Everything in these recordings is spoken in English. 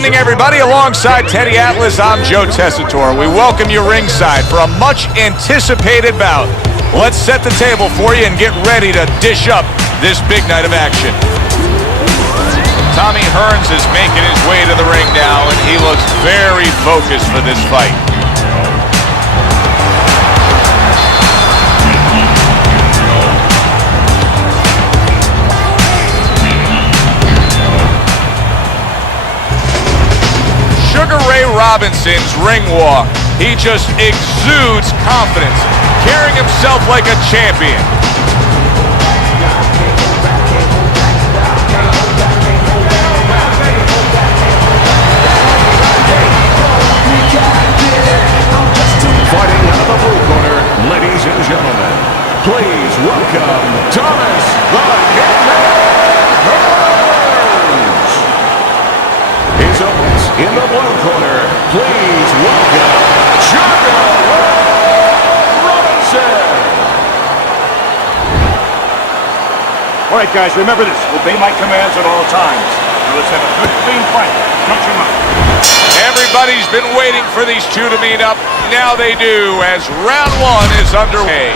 evening, everybody. Alongside Teddy Atlas, I'm Joe Tessitore. We welcome you ringside for a much-anticipated bout. Let's set the table for you and get ready to dish up this big night of action. Tommy Hearns is making his way to the ring now, and he looks very focused for this fight. Sugar Ray Robinson's ring walk. He just exudes confidence, carrying himself like a champion. Fighting out of the blue corner, ladies and gentlemen, please welcome Thomas the Hitman Hearns. His opponents in the blue corner, please welcome Sugar Ray Robinson. All right, guys, remember this. Obey my commands at all times. Now let's have a good, clean fight. Touch him up. Everybody's been waiting for these two to meet up. Now they do, as round one is underway.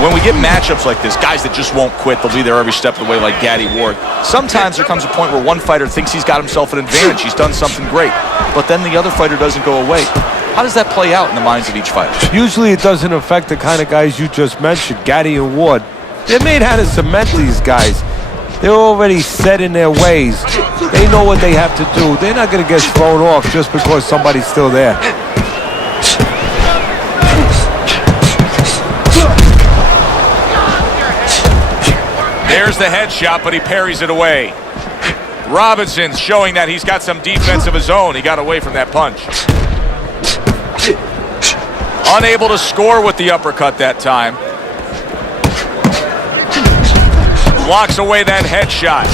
When we get matchups like this, guys that just won't quit, they'll be there every step of the way like Gaddy Ward. Sometimes there comes a point where one fighter thinks he's got himself an advantage, he's done something great, but then the other fighter doesn't go away. How does that play out in the minds of each fighter? Usually it doesn't affect the kind of guys you just mentioned, Gaddy and Ward. They're made how to cement these guys. They're already set in their ways. They know what they have to do. They're not going to get thrown off just because somebody's still there. There's the headshot, but he parries it away. Robinson's showing that he's got some defense of his own. He got away from that punch. Unable to score with the uppercut that time. Blocks away that headshot.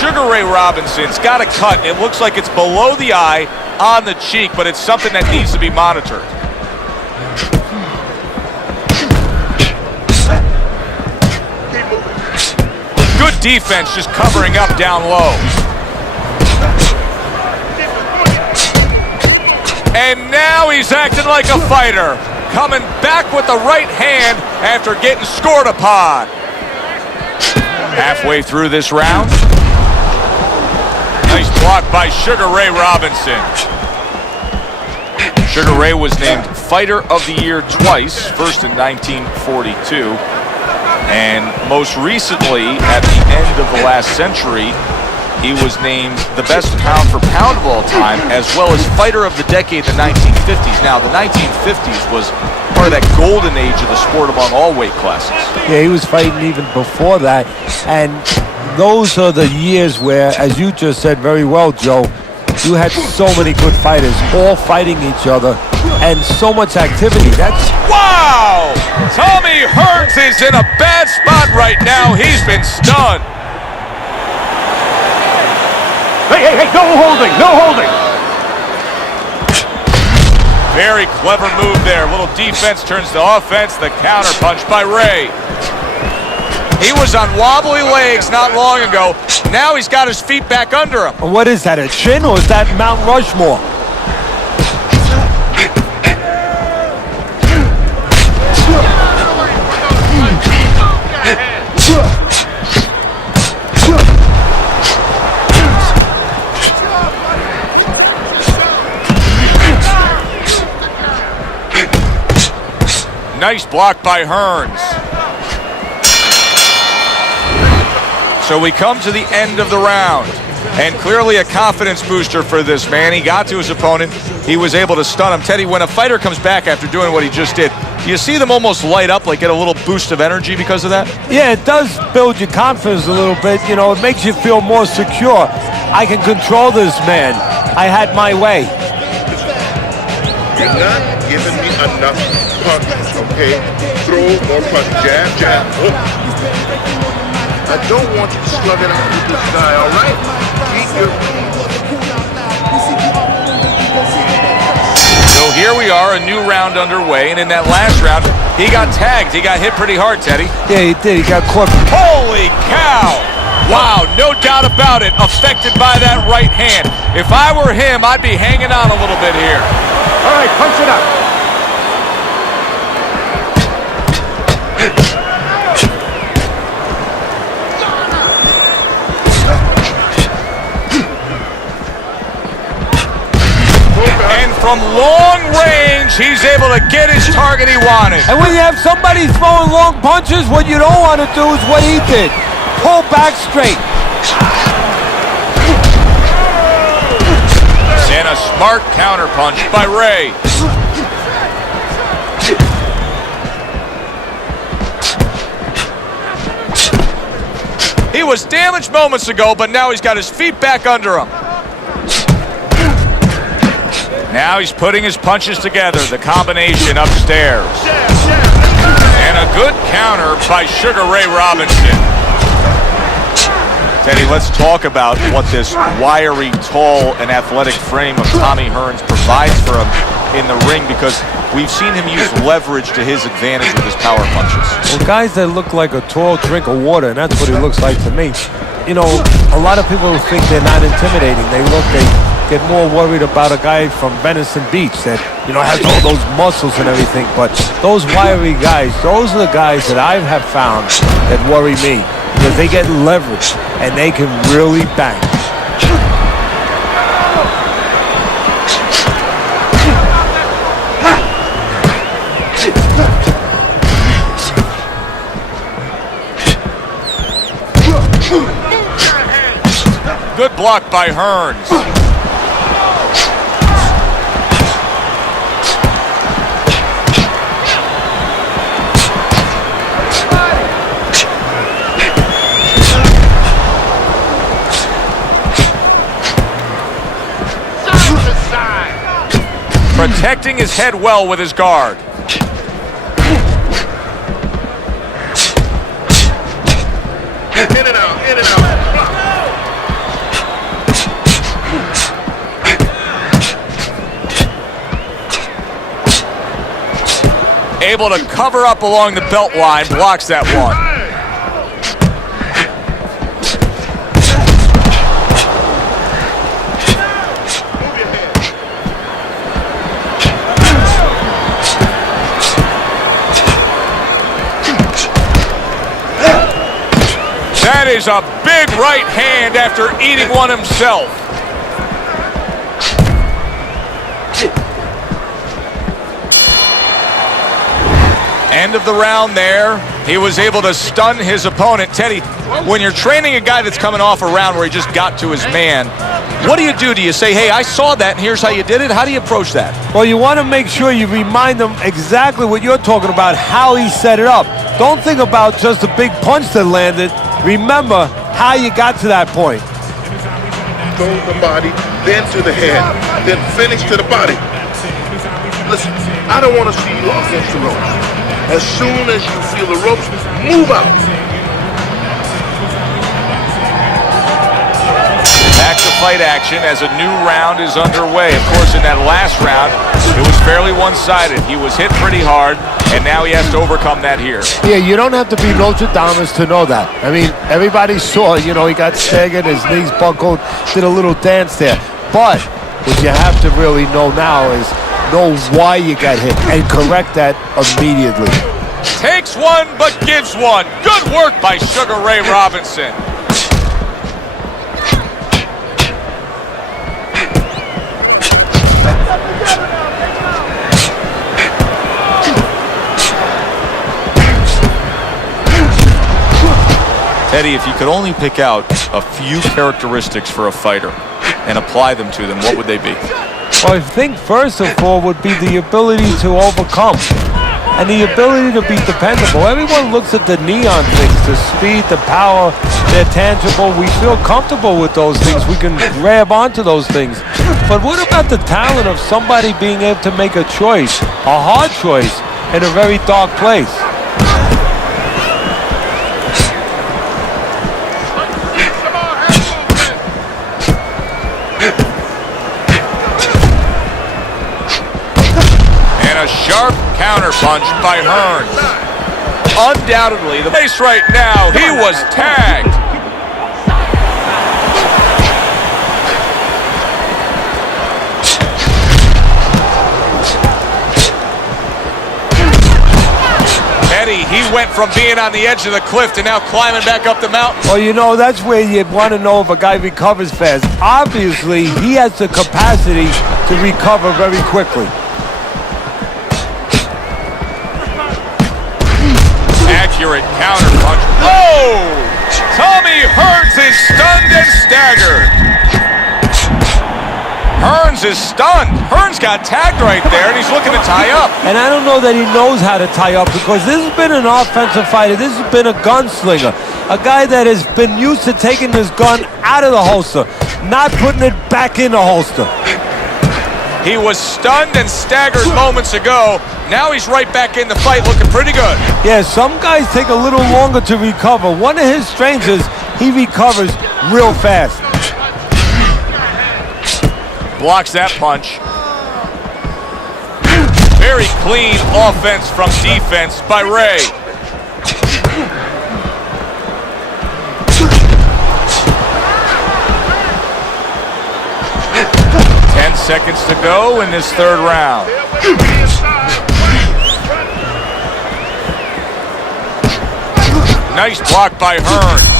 Sugar Ray Robinson's got a cut. It looks like it's below the eye on the cheek, but it's something that needs to be monitored. Good defense, just covering up down low. And now he's acting like a fighter, coming back with the right hand after getting scored upon. Halfway through this round. Nice block by Sugar Ray Robinson. Sugar Ray was named Fighter of the Year twice, first in 1942, and most recently, at the end of the last century, he was named the best pound for pound of all time, as well as Fighter of the Decade in the 1950s. Now, the 1950s was part of that golden age of the sport among all weight classes. Yeah, he was fighting even before that. And those are the years where, as you just said very well, Joe, you had so many good fighters all fighting each other and so much activity. That's... Wow! Tommy Hearns is in a bad spot right now. He's been stunned. Hey, no holding, no holding. Very clever move there. Little defense turns to offense. The counter punch by Ray. He was on wobbly legs not long ago. Now he's got his feet back under him. What is that, a chin or is that Mount Rushmore? Nice block by Hearns. So we come to the end of the round, and clearly a confidence booster for this man. He got to his opponent. He was able to stun him. Teddy, when a fighter comes back after doing what he just did, do you see them almost light up, like get a little boost of energy because of that? Yeah, it does build your confidence a little bit. You know, it makes you feel more secure. I can control this man. I had my way. You're not giving me enough punches, okay? Throw more punch, jab, jab, hook. I don't want you to slug it out with this guy, all right? Keep your... So here we are, a new round underway, and in that last round, He got tagged. He got hit pretty hard, Teddy. Yeah, he did. He got caught. Holy cow! Wow, no doubt about it. Affected by that right hand. If I were him, I'd be hanging on a little bit here. All right, punch it up. And from long range, he's able to get his target he wanted. And when you have somebody throwing long punches, what you don't want to do is what he did. Pull back straight. And a smart counterpunch by Ray. He was damaged moments ago, but now he's got his feet back under him. Now he's putting his punches together, the combination upstairs. And a good counter by Sugar Ray Robinson. Teddy, let's talk about what this wiry, tall, and athletic frame of Tommy Hearns provides for him in the ring, because we've seen him use leverage to his advantage with his power punches. Well, guys that look like a tall drink of water, and that's what he looks like to me. You know, a lot of people think they're not intimidating. They get more worried about a guy from Venison Beach that, you know, has all those muscles and everything. But those wiry guys, those are the guys that I have found that worry me, because they get leverage and they can really bang. Good block by Hearns. Protecting his head well with his guard. In and out, in and out. Able to cover up along the belt line, blocks that one. That is a big right hand after eating one himself. End of the round there. He was able to stun his opponent. Teddy, when you're training a guy that's coming off a round where he just got to his man, what do you do? Do you say, hey, I saw that and here's how you did it? How do you approach that? Well, you want to make sure you remind them exactly what you're talking about, how he set it up. Don't think about just a big punch that landed. Remember how you got to that point. Throw the body, then to the head, then finish to the body. Listen, I don't want to see you against the ropes. As soon as you feel the ropes, move out. Back to fight action as a new round is underway. Of course, in that last round, it was fairly one-sided. He was hit pretty hard, and now he has to overcome that here. Yeah, you don't have to be Nostradamus to know that. I mean, everybody saw, you know, he got staggered, his knees buckled, did a little dance there. But what you have to really know now is know why you got hit and correct that immediately. Takes one, but gives one. Good work by Sugar Ray Robinson. Teddy, if you could only pick out a few characteristics for a fighter and apply them to them, what would they be? Well, I think first of all would be the ability to overcome and the ability to be dependable. Everyone looks at the neon things, the speed, the power, they're tangible. We feel comfortable with those things. We can grab onto those things. But what about the talent of somebody being able to make a choice, a hard choice, in a very dark place? A sharp counterpunch by Hearns. Undoubtedly, the place right now, he was tagged. Eddie, he went from being on the edge of the cliff to now climbing back up the mountain. Well, you know, that's where you want to know if a guy recovers fast. Obviously, he has the capacity to recover very quickly. Accurate counterpunch. Whoa! Tommy Hearns is stunned and staggered. Hearns is stunned. Hearns got tagged right there, and he's looking to tie up. And I don't know that he knows how to tie up, because this has been an offensive fighter. This has been a gunslinger. A guy that has been used to taking his gun out of the holster, not putting it back in the holster. He was stunned and staggered moments ago. Now he's right back in the fight, looking pretty good. Yeah, some guys take a little longer to recover. One of his strengths is he recovers real fast. Blocks that punch. Very clean offense from defense by Ray. Seconds to go in this third round. Nice block by Hearns.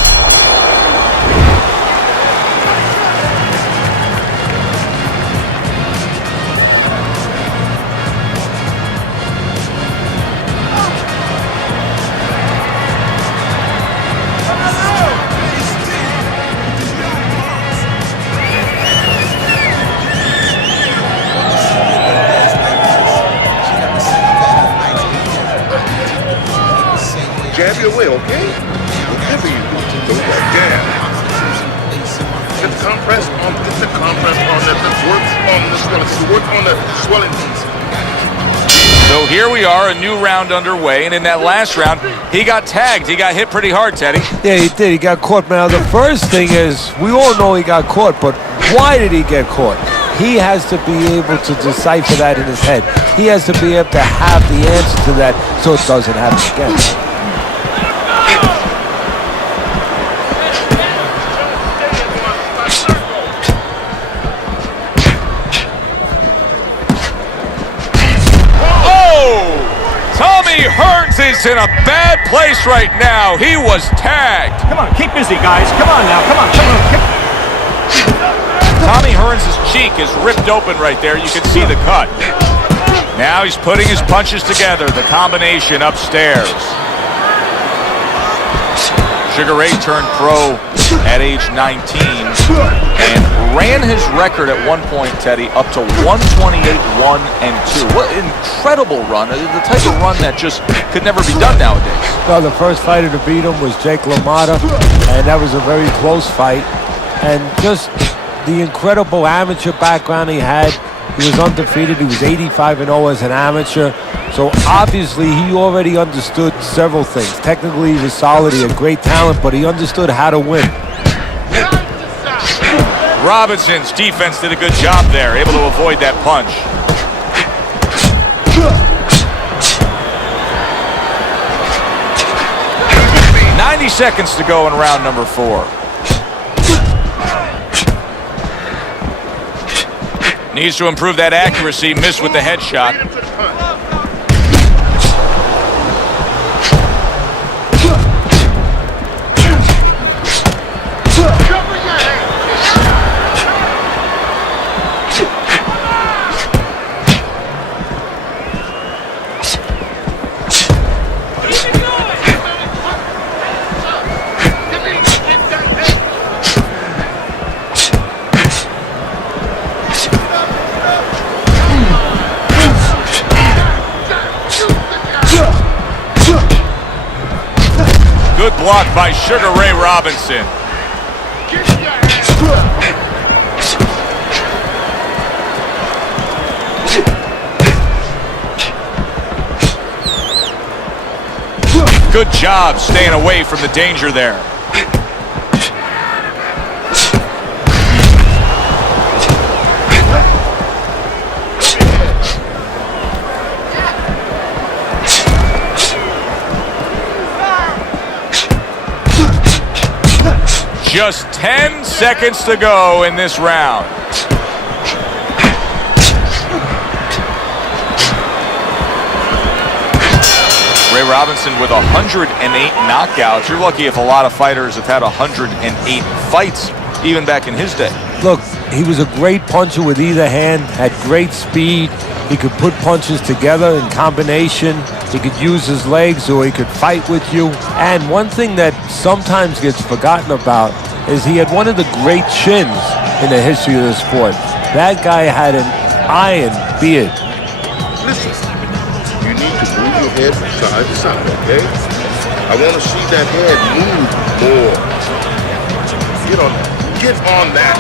Jab your way, okay? Whatever you do, go that jab. Get the compress on, get the compress on that. Let's work on the swelling. So work on the swelling piece. So here we are, a new round underway, and in that last round, he got tagged. He got hit pretty hard, Teddy. Yeah, he did. He got caught. Now, the first thing is, we all know he got caught, but why did he get caught? He has to be able to decipher that in his head. He has to be able to have the answer to that so it doesn't happen again. Hearns is in a bad place right now. He was tagged. Come on, keep busy, guys. Come on now. Come on. Tommy Hearns' cheek is ripped open right there. You can see the cut. Now he's putting his punches together. The combination upstairs. Sugar Ray turned pro at age 19 and ran his record at one point, Teddy, up to 128-1-2. What an incredible run. The type of run that just could never be done nowadays. Well, the first fighter to beat him was Jake LaMotta, and that was a very close fight. And just the incredible amateur background he had. He was undefeated. He was 85-0 as an amateur. So obviously he already understood several things. Technically he was solid. He had great talent, but he understood how to win. Robinson's defense did a good job there, able to avoid that punch. "90 seconds to go in round number 4. Needs to improve that accuracy, missed with the headshot. Good block by Sugar Ray Robinson. Good job staying away from the danger there. Just 10 seconds to go in this round. Ray Robinson with 108 knockouts. You're lucky if a lot of fighters have had 108 fights, even back in his day. Look, he was a great puncher with either hand, had great speed. He could put punches together in combination. He could use his legs or he could fight with you. And one thing that sometimes gets forgotten about is he had one of the great chins in the history of the sport. That guy had an iron beard. Listen, you need to move your head from side to side, okay? I want to see that head move more. You know, get on that.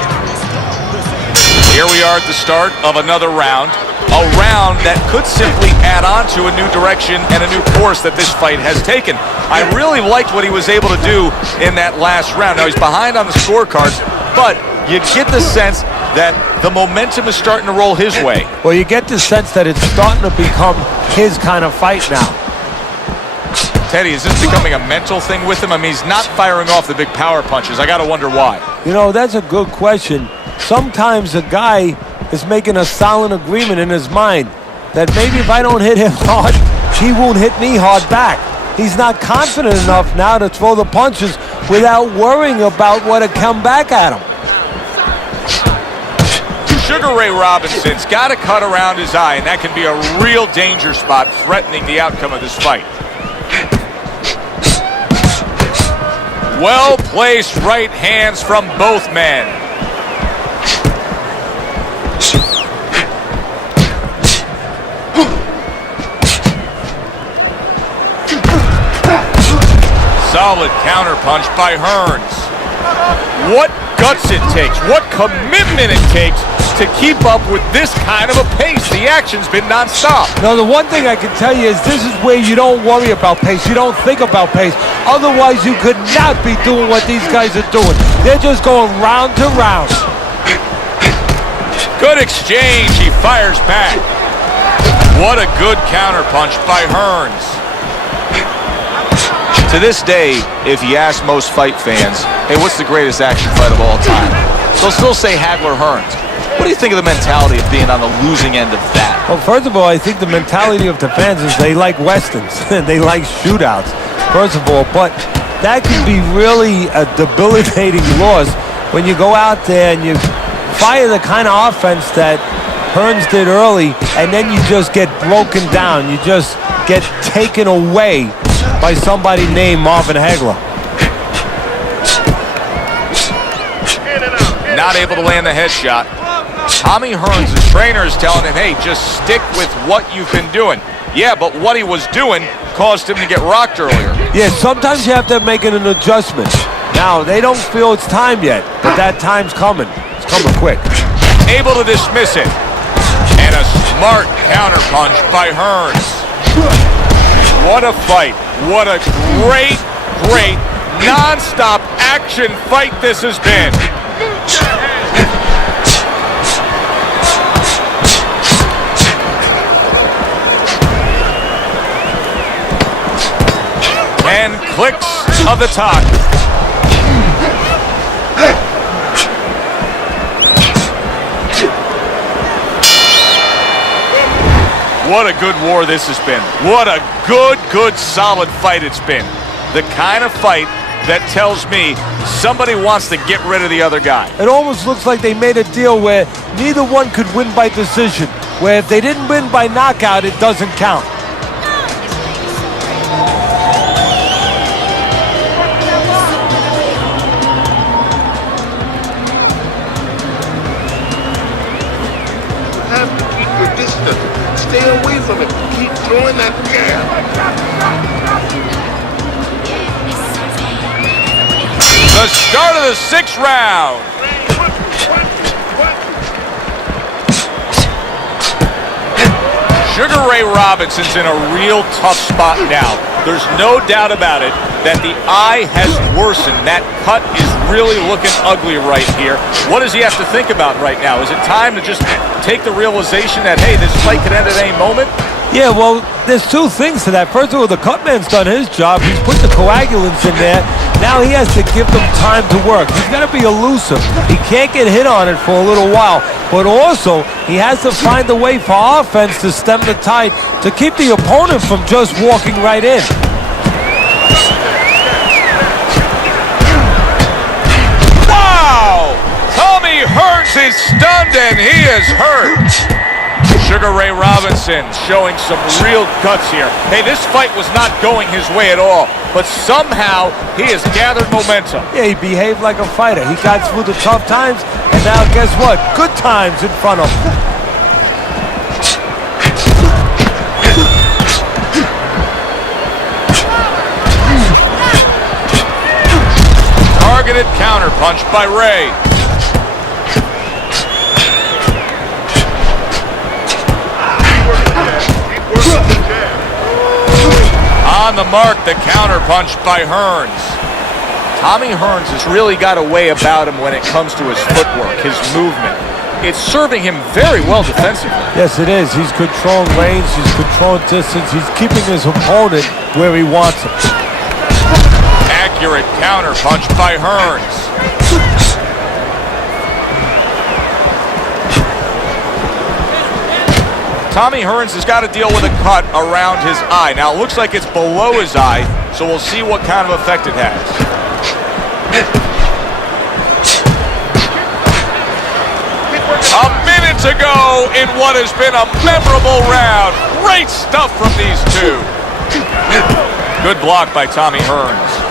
Here we are at the start of another round. A round that could simply add on to a new direction and a new course that this fight has taken. I really liked what he was able to do in that last round. Now, he's behind on the scorecards, but you get the sense that the momentum is starting to roll his way. Well, you get the sense that it's starting to become his kind of fight now. Teddy, is this becoming a mental thing with him? I mean, he's not firing off the big power punches. I got to wonder why. You know, that's a good question. Sometimes a guy is making a silent agreement in his mind that maybe if I don't hit him hard, he won't hit me hard back. He's not confident enough now to throw the punches without worrying about what will come back at him. Sugar Ray Robinson's got a cut around his eye, and that can be a real danger spot threatening the outcome of this fight. Well-placed right hands from both men. Solid counterpunch by Hearns. What guts it takes, what commitment it takes to keep up with this kind of a pace. The action's been nonstop. Now, the one thing I can tell you is this is where you don't worry about pace. You don't think about pace. Otherwise, you could not be doing what these guys are doing. They're just going round to round. Good exchange. He fires back. What a good counterpunch by Hearns. To this day, if you ask most fight fans, hey, what's the greatest action fight of all time? They'll still say Hagler-Hearns. What do you think of the mentality of being on the losing end of that? Well, first of all, I think the mentality of the fans is they like westerns. They like shootouts, first of all. But that can be really a debilitating loss when you go out there and you fire the kind of offense that Hearns did early, and then you just get broken down. You just get taken away by somebody named Marvin Hagler. Not able to land the headshot. Tommy Hearns, the trainer, is telling him, hey, just stick with what you've been doing. Yeah, but what he was doing caused him to get rocked earlier. Yeah, sometimes you have to make an adjustment. Now, they don't feel it's time yet, but that time's coming. It's coming quick. Able to dismiss it. And a smart counterpunch by Hearns. What a fight. What a great, great, non-stop action fight this has been. And clicks of the talk. What a good war this has been. What a good, solid fight it's been. The kind of fight that tells me somebody wants to get rid of the other guy. It almost looks like they made a deal where neither one could win by decision, where if they didn't win by knockout, it doesn't count. Stay away from it. Keep throwing that jab. The start of the 6th round. Sugar Ray Robinson's in a real tough spot now. There's no doubt about it that the eye has worsened. That cut is really looking ugly right here. What does he have to think about right now? Is it time to just take the realization that, hey, this fight could end at any moment? Yeah, well, there's two things to that. First of all, the cutman's done his job. He's put the coagulants in there. Now he has to give them time to work. He's got to be elusive. He can't get hit on it for a little while, but also he has to find a way for offense to stem the tide to keep the opponent from just walking right in. Wow! Tommy Hearns is stunned and he is hurt. Sugar Ray Robinson showing some real guts here. Hey, this fight was not going his way at all, but somehow he has gathered momentum. Yeah, he behaved like a fighter. He got through the tough times, and now guess what? Good times in front of him. Targeted counterpunch by Ray. On the mark, the counterpunch by Hearns. Tommy Hearns has really got a way about him when it comes to his footwork, his movement. It's serving him very well defensively. Yes, it is. He's controlling range. He's controlling distance. He's keeping his opponent where he wants him. Accurate counterpunch by Hearns. Tommy Hearns has got to deal with a cut around his eye. Now, it looks like it's below his eye, so we'll see what kind of effect it has. A minute to go in what has been a memorable round. Great stuff from these two. Good block by Tommy Hearns.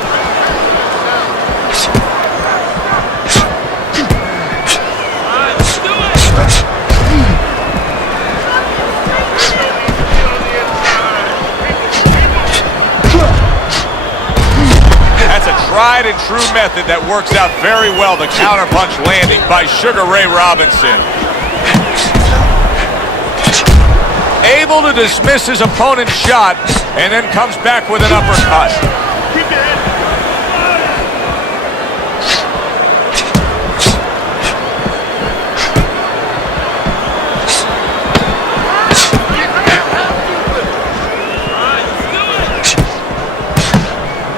Tried and true method that works out very well. The counterpunch landing by Sugar Ray Robinson. Able to dismiss his opponent's shot and then comes back with an uppercut.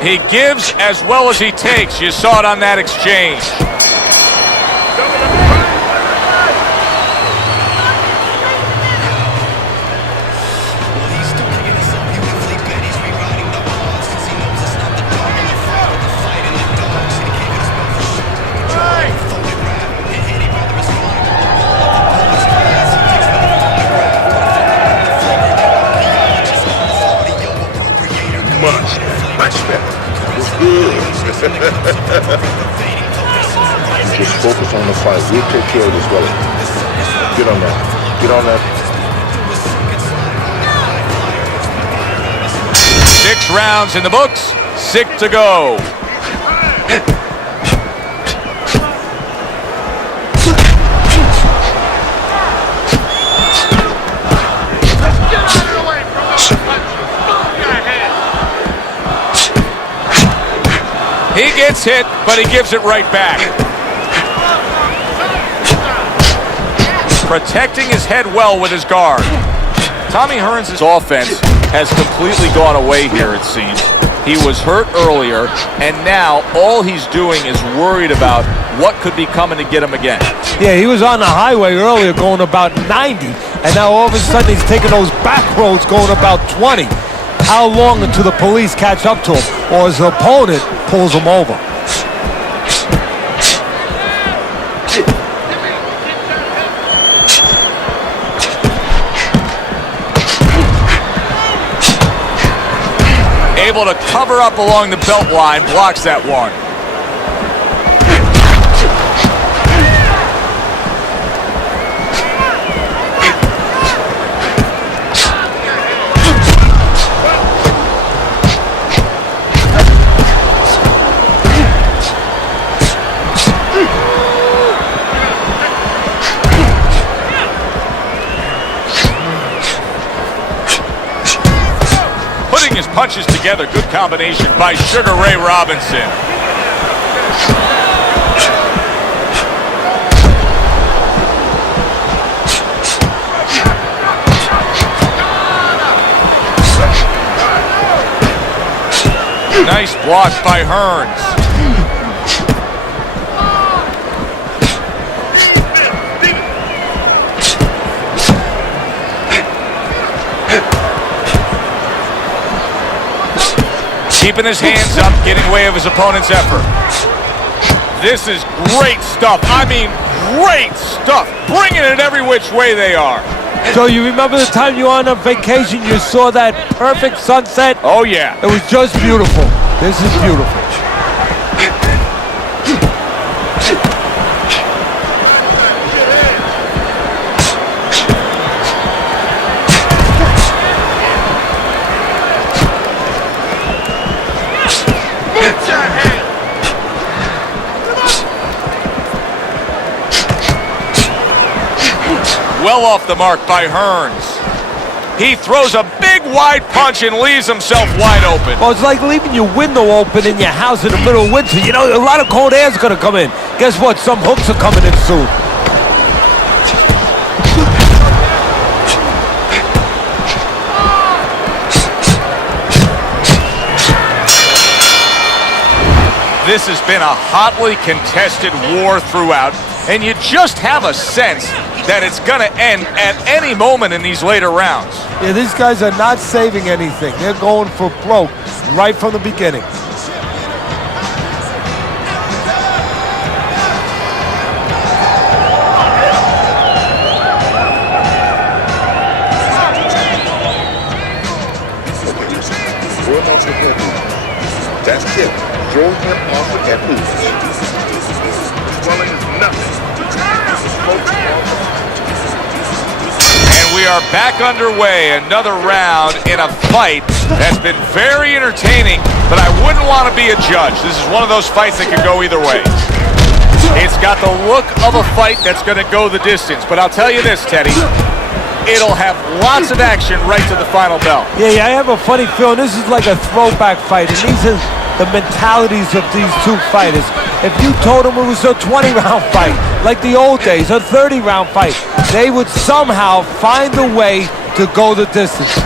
He gives as well as he takes. You saw it on that exchange. Just focus on the fight. We'll take care of this, brother. Get on that. Get on that. 6 rounds in the books. 6 to go. He gets hit, but he gives it right back. Protecting his head well with his guard. Tommy Hearns' offense has completely gone away here, it seems. He was hurt earlier, and now all he's doing is worried about what could be coming to get him again. Yeah, he was on the highway earlier going about 90, and now all of a sudden he's taking those back roads going about 20. How long until the police catch up to him or his opponent pulls him over? Able to cover up along the belt line, blocks that one. His punches together, good combination by Sugar Ray Robinson. Nice block by Hearns. Keeping his hands up, getting way of his opponent's effort. This is great stuff. I mean, great stuff. Bringing it every which way they are. So you remember the time you were on a vacation, you saw that perfect sunset? Oh, yeah. It was just beautiful. This is beautiful. Well off the mark by Hearns. He throws a big wide punch and leaves himself wide open. Well, it's like leaving your window open in your house in the middle of winter. You know, a lot of cold air is going to come in. Guess what? Some hooks are coming in soon. This has been a hotly contested war throughout, and you just have a sense that it's going to end at any moment in these later rounds. Yeah, these guys are not saving anything. They're going for broke right from the beginning. Throw him off the head movement. That's it. Throw him off the head movement. Swelling is nothing. And we are back underway. Another round in a fight that's been very entertaining, but I wouldn't want to be a judge. This is one of those fights that could go either way. It's got the look of a fight that's going to go the distance, but I'll tell you this, Teddy. It'll have lots of action right to the final bell. Yeah, I have a funny feeling this is like a throwback fight, and these are the mentalities of these two fighters. If you told them it was a 20-round fight, like the old days, a 30-round fight, they would somehow find a way to go the distance.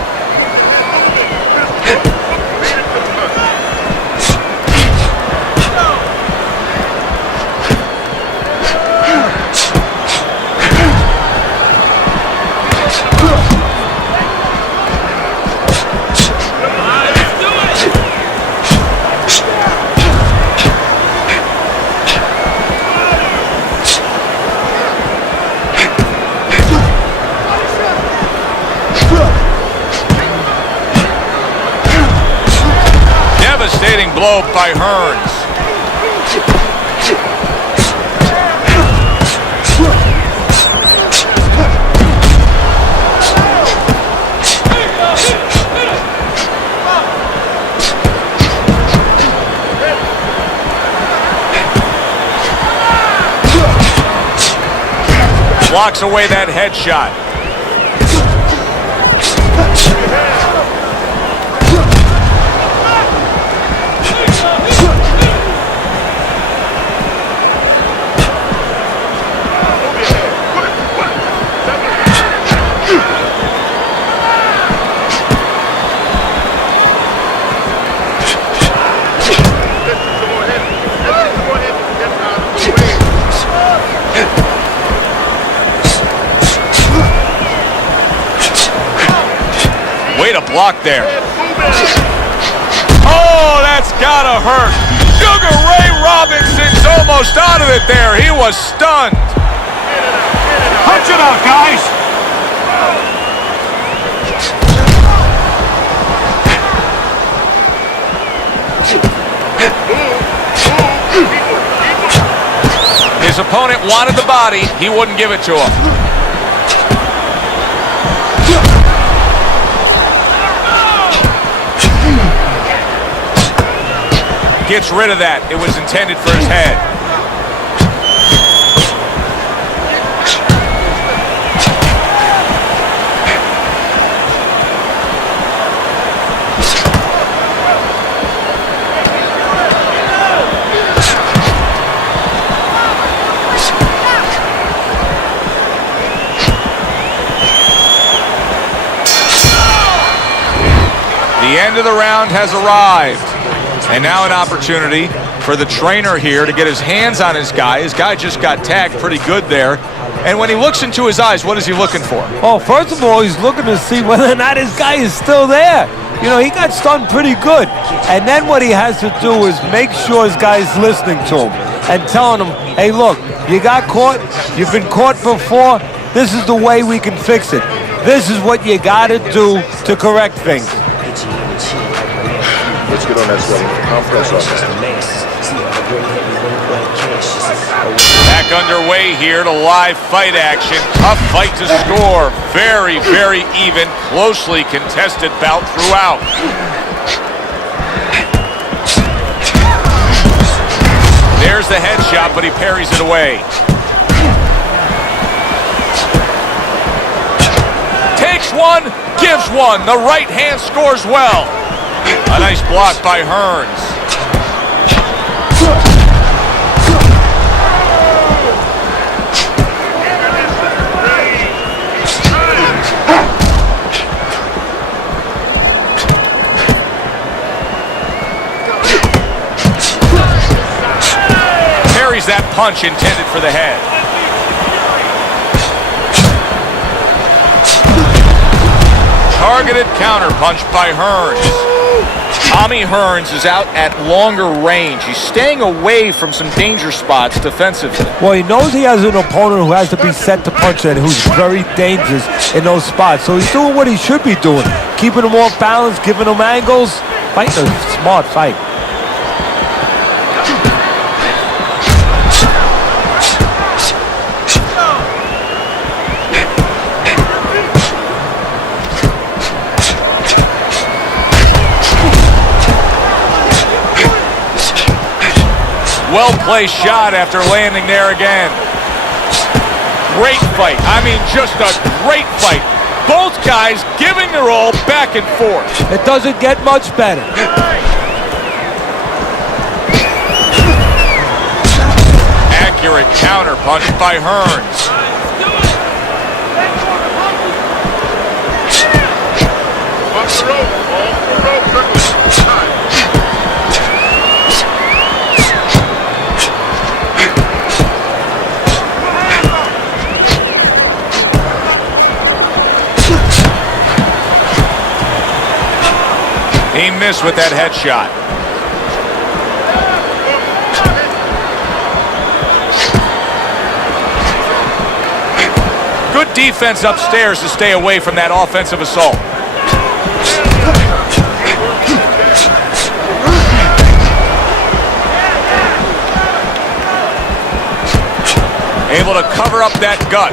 Devastating blow by Hearns. Blocks away that headshot. Way to block there. Oh, that's gotta hurt. Sugar Ray Robinson's almost out of it there. He was stunned. Punch it out, guys. His opponent wanted the body. He wouldn't give it to him. Gets rid of that. It was intended for his head. The end of the round has arrived. And now an opportunity for the trainer here to get his hands on his guy. His guy just got tagged pretty good there. And when he looks into his eyes, what is he looking for? Oh, first of all, he's looking to see whether or not his guy is still there. You know, he got stunned pretty good. And then what he has to do is make sure his guy's listening to him and telling him, hey, look, you got caught. You've been caught before. This is the way we can fix it. This is what you got to do to correct things. Let's get on that swelling. I'll press on that. Back underway here to live fight action. Tough fight to score. Very, very even, closely contested bout throughout. There's the headshot, but he parries it away. Takes one, gives one. The right hand scores well. A nice block by Hearns. Parries that punch intended for the head. Targeted counterpunch by Hearns. Tommy Hearns is out at longer range. He's staying away from some danger spots defensively. Well, he knows he has an opponent who has to be set to punch and who's very dangerous in those spots. So he's doing what he should be doing. Keeping him off balance, giving him angles. Fighting a smart fight. Well-placed shot after landing there again. Great fight. I mean, just a great fight. Both guys giving their all back and forth. It doesn't get much better. Accurate counterpunch by Hearns. Off the rope, quickly. He missed with that headshot. Good defense upstairs to stay away from that offensive assault. Able to cover up that gut.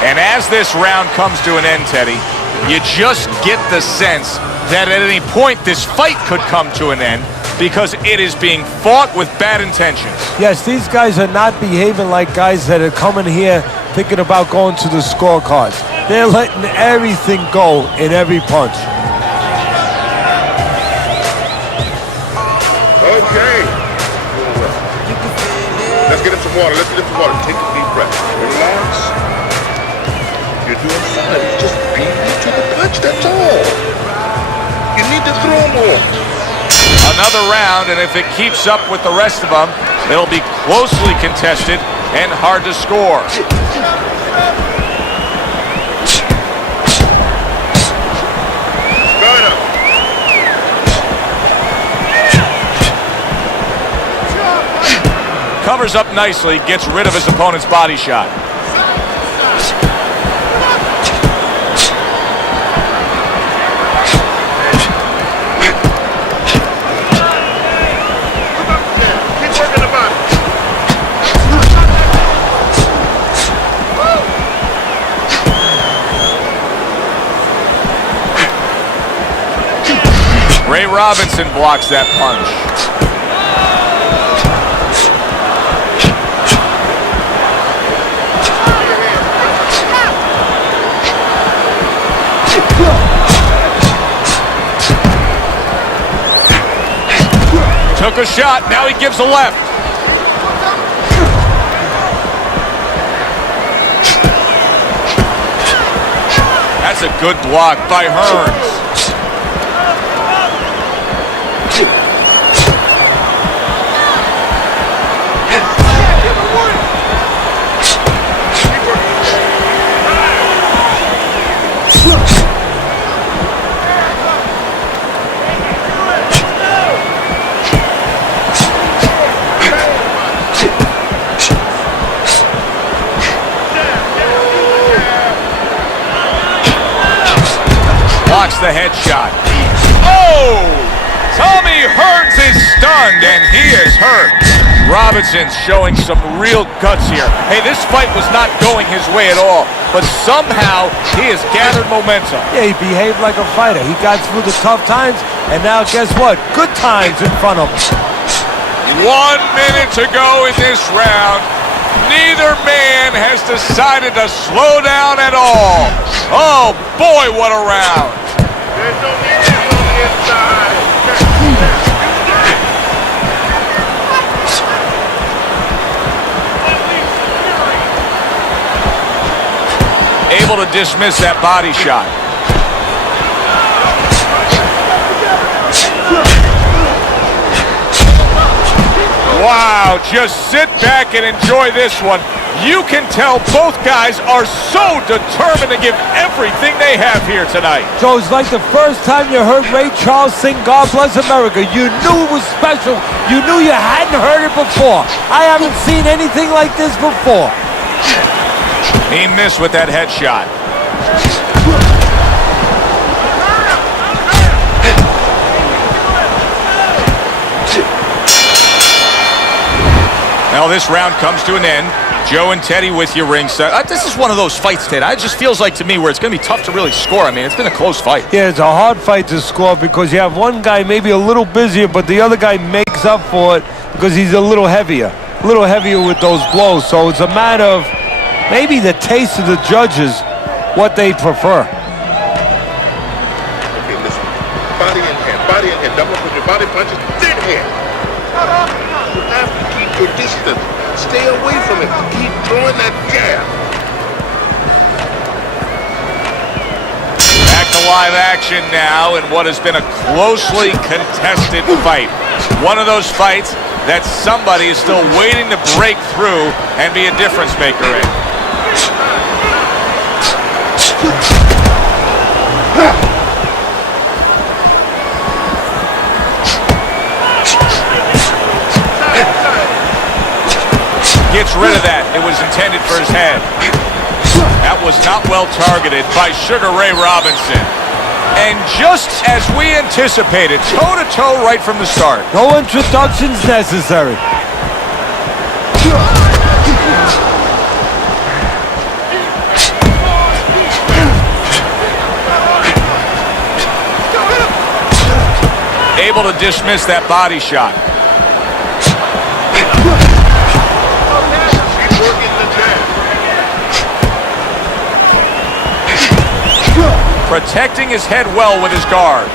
And as this round comes to an end, Teddy, you just get the sense that at any point this fight could come to an end because it is being fought with bad intentions. Yes, these guys are not behaving like guys that are coming here thinking about going to the scorecards. They're letting everything go in every punch. Okay. Let's get him some water. Let's get him some water. Take a deep breath. Relax. You're doing fine. Just beat me to the punch, that's all. You need to throw more. Another round, and if it keeps up with the rest of them, it'll be closely contested and hard to score. Covers up nicely, gets rid of his opponent's body shot. Robinson blocks that punch. Took a shot, now he gives a left. That's a good block by Hearns. Blocks the headshot. Oh! Tommy Hearns is stunned, and he is hurt. Robinson's showing some real guts here. Hey, this fight was not going his way at all, but somehow he has gathered momentum. Yeah, he behaved like a fighter. He got through the tough times, and now guess what? Good times in front of him. 1 minute to go in this round. Neither man has decided to slow down at all. Oh, boy, what a round. There's no need on the inside. Able to dismiss that body shot. Wow, just sit back and enjoy this one. You can tell both guys are so determined to give everything they have here tonight. Joe, it's like the first time you heard Ray Charles sing God Bless America. You knew it was special. You knew you hadn't heard it before. I haven't seen anything like this before. He missed with that headshot. Well, this round comes to an end. Joe and Teddy with you ringside. This is one of those fights, Ted. It just feels like to me where it's going to be tough to really score. I mean, it's been a close fight. Yeah, it's a hard fight to score because you have one guy maybe a little busier, but the other guy makes up for it because he's a little heavier with those blows. So it's a matter of maybe the taste of the judges, what they prefer. Okay, listen. Body in hand, double with your body punches, then hand. You have to keep your distance. Stay away from it. Keep throwing that jab. Back to live action now in what has been a closely contested fight. One of those fights that somebody is still waiting to break through and be a difference maker in. Gets rid of that. It was intended for his head. That was not well targeted by Sugar Ray Robinson. And just as we anticipated, toe-to-toe right from the start. No introductions necessary. Able to dismiss that body shot. Protecting his head well with his guard.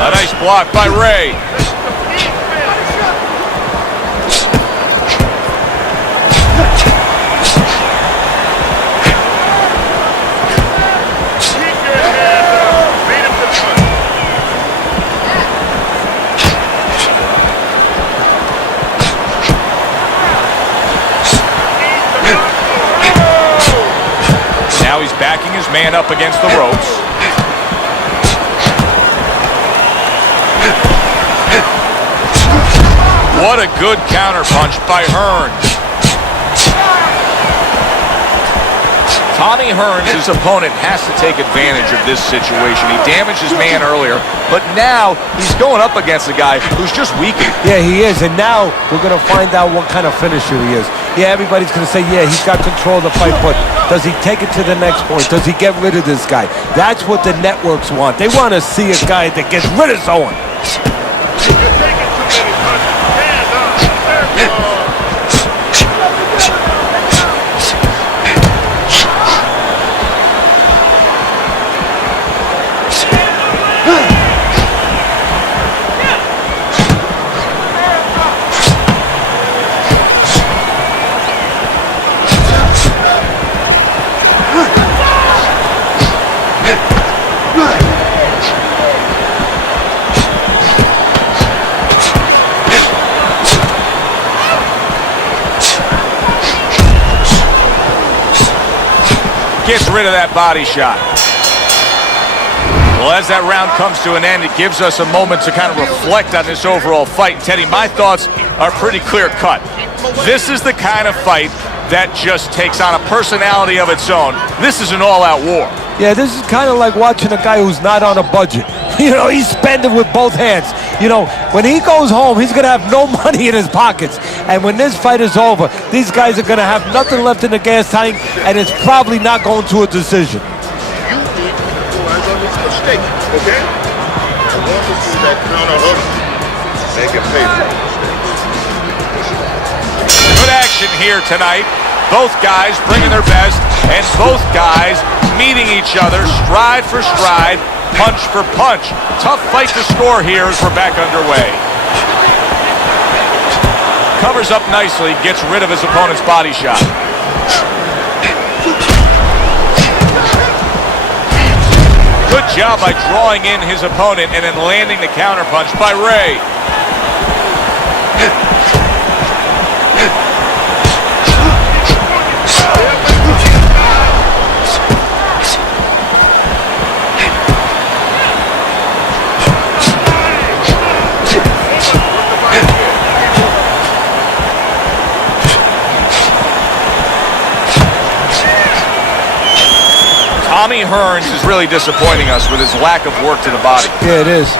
A nice block by Ray. Now he's backing his man up against the ropes. What a good counterpunch by Hearns. Tommy Hearns, his opponent, has to take advantage of this situation. He damaged his man earlier, but now he's going up against a guy who's just weakened. Yeah, he is, and now we're going to find out what kind of finisher he is. Yeah, everybody's going to say, yeah, he's got control of the fight, but does he take it to the next point? Does he get rid of this guy? That's what the networks want. They want to see a guy that gets rid of someone. You're taking too many punches. Hands up. There you go. Gets rid of that body shot. Well, as that round comes to an end, it gives us a moment to kind of reflect on this overall fight. Teddy, my thoughts are pretty clear-cut. This is the kind of fight that just takes on a personality of its own. This is an all-out war. Yeah, this is kind of like watching a guy who's not on a budget. You know, he's spending with both hands. You know, when he goes home, he's going to have no money in his pockets. And when this fight is over, these guys are going to have nothing left in the gas tank, and it's probably not going to a decision. You need to capitalize on this mistake, okay? I want to see that counter hook. Make it pay for it. Good action here tonight. Both guys bringing their best, and both guys meeting each other stride for stride, punch for punch. Tough fight to score here as we're back underway. Covers up nicely, gets rid of his opponent's body shot. Good job by drawing in his opponent and then landing the counterpunch by Ray. Tommy Hearns is really disappointing us with his lack of work to the body. Yeah, it is.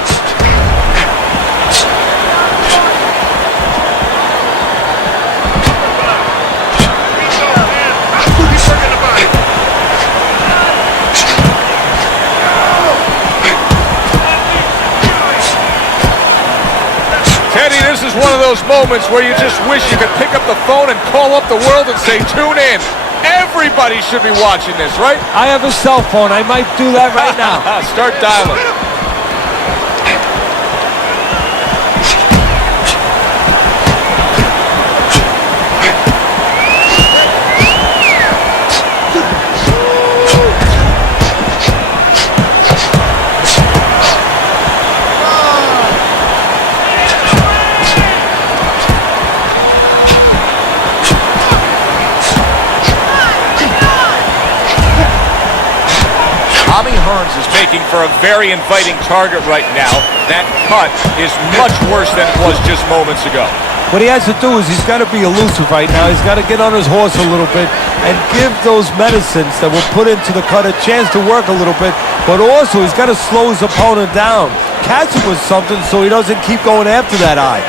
Teddy, this is one of those moments where you just wish you could pick up the phone and call up the world and say, tune in. Everybody should be watching this, right? I have a cell phone. I might do that right now. Start dialing. Tommy Hearns is making for a very inviting target right now. That cut is much worse than it was just moments ago. What he has to do is he's got to be elusive right now. He's got to get on his horse a little bit and give those medicines that were put into the cut a chance to work a little bit, but also he's got to slow his opponent down. Catch him with something so he doesn't keep going after that eye.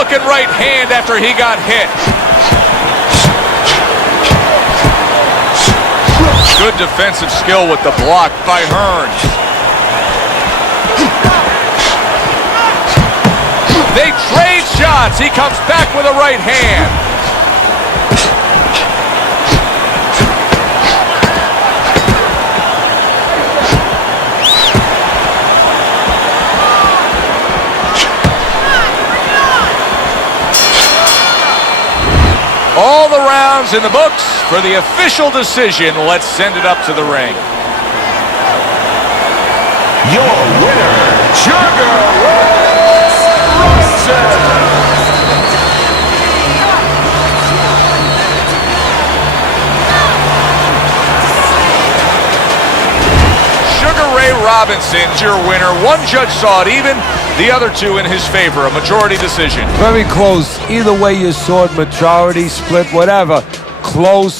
Looking right hand after he got hit. Good defensive skill with the block by Hearns. They trade shots. He comes back with a right hand. All the rounds in the books for the official decision. Let's send it up to the ring. Your winner, Sugar Ray Robinson. Andre Robinson's your winner. One judge saw it even, the other two in his favor. A majority decision. Very close. Either way you saw it, majority, split, whatever. Close.